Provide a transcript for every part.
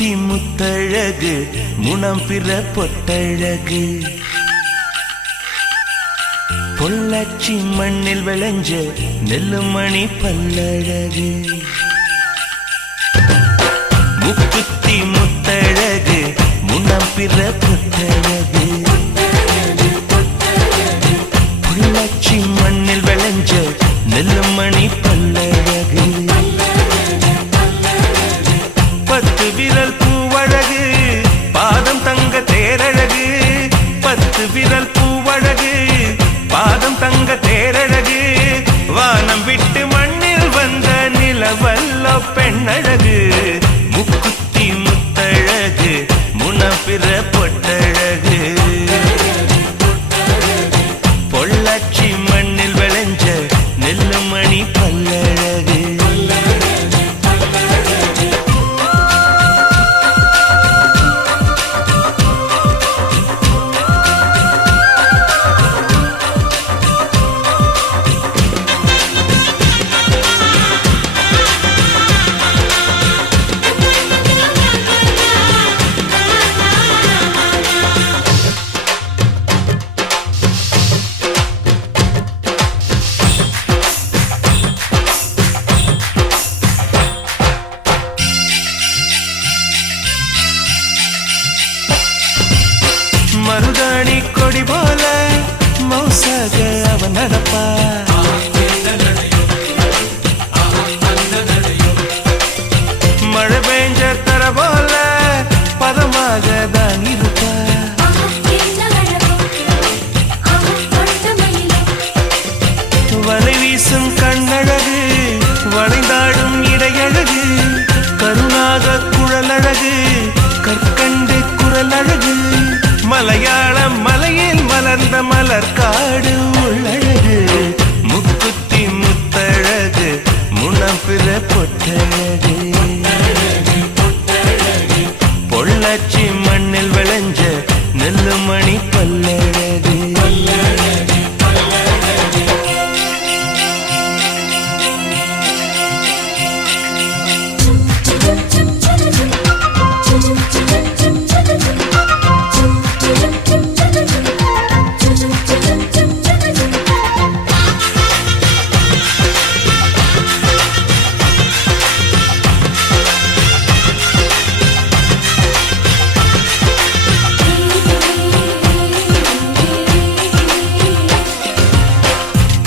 முக்குத்தி முத்தழகு முனம் பிற பொட்டழகு பொள்ளாச்சி மண்ணில் விளைஞ்ச நெல்லுமணி பல்லழகு முக்குத்தி முத்தழகு முனம் பிற பொட்டழகு பொள்ளாச்சி மண்ணில் விளைஞ்ச நெல்லுமணி பல்லழகு பத்து விரல் பூவழகு பாதம் தங்க தேரழகு பத்து விரல் பூவழகு பாதம் தங்க தேரழகு வானம் விட்டு மண்ணில் வந்த நிலவல்ல பெண்ணழகு முக்குத்தி முத்தழகு முனப்பிற பொட்டழகு பொள்ளாச்சி மண்ணில் விளைஞ்ச நெல்லுமணி பல்லழகு மருதாணி கொடி போல மௌசாக அவன் நடப்பா மழை பெஞ்ச தர போல பதமாக தான் இருப்பா வலை வீசும் கண்ணழகு வளைந்தாடும் இடையழகு கருணாக குழலழகு கற்கண்டு குரலழகு மலையாள மலையில் மலர்ந்த மலர்காடு உள்ளழகு முக்குத்தி முத்தழகு முனப்பிற பொட்டழகு பொள்ளாச்சி மண்ணில் விளைஞ்ச நெல்லுமணி பல்லழகு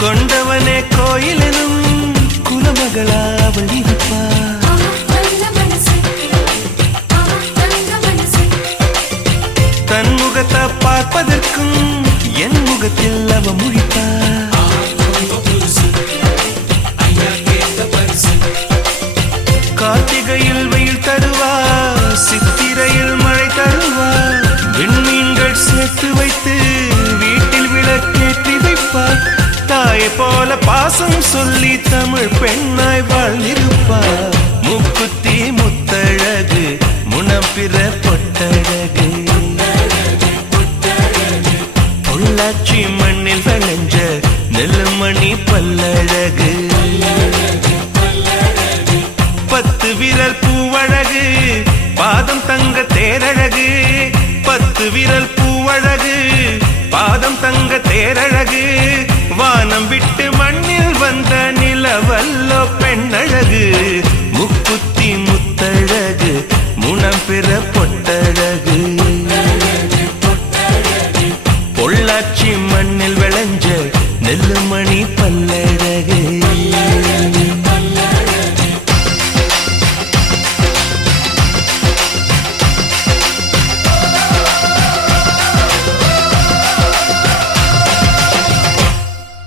கொண்டவனே கோயிலும் குலமகளா அவள் இருப்பா தன் முகத்தை பார்ப்பதற்கும் என் முகத்தில் அவ முழிப்பா கார்த்திகையில் வெயில் தருவா சித்திரையில் மழை தருவா விண்மீன்கள் சேர்த்து வைத்து வீட்டில் விளக்கேற்றி வைப்பார் தாயை போல பாசம் சொல்லி தமிழ் பெண்ணாய் வாழ்ந்திருப்பார் முக்குத்தி முத்தழகு முனப்பிற பொட்டழகு பொள்ளாச்சி மண்ணில் விளைஞ்ச நெல்லுமணி பல்லழகு பத்து விரல் பூவழகு பாதம் தங்க தேரழகு பத்து விரல் பூவழகு பாதம் தங்க தேரழகு வானம் விட்டு மண்ணில் வந்த நிலவல்லோ பெண்ணழகு முக்குத்தி முத்தழகு முனப்பிற பொட்டழகு பொள்ளாச்சி மண்ணில் விளைஞ்ச நெல்லுமணி பல்லழகு